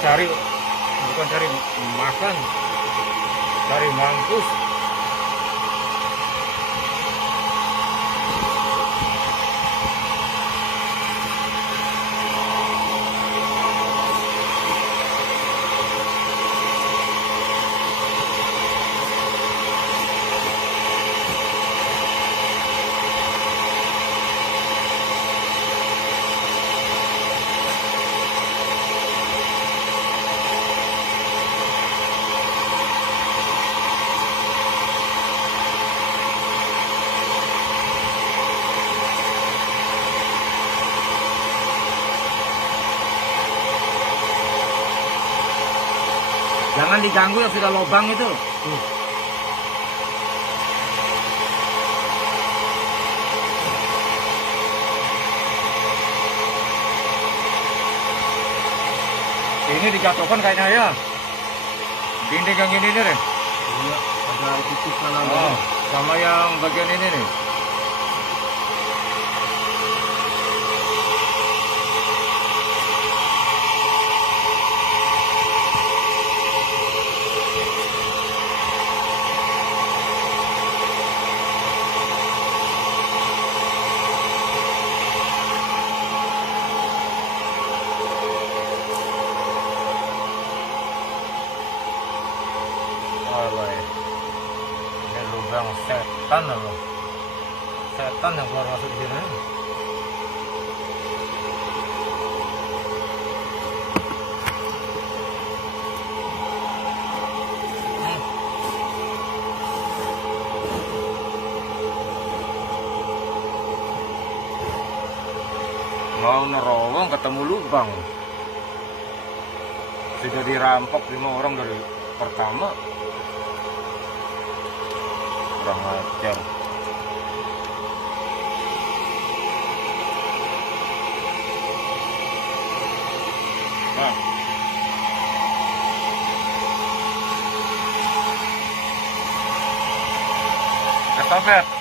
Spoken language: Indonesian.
cari, bukan cari makan, cari mampus. Jangan diganggu yang sudah lubang itu. Ini dijatuhkan kayaknya ya. Dinding yang ini nih. Iya, ada titik kanan. Oh, sama yang bagian ini nih. Alay. Ini lubang setan loh. Setan yang keluar masuk di sini. Mau nerowong ketemu lubang. Sudah dirampok 5 orang dari pertama. Kurang ajar. Nah. Estafet.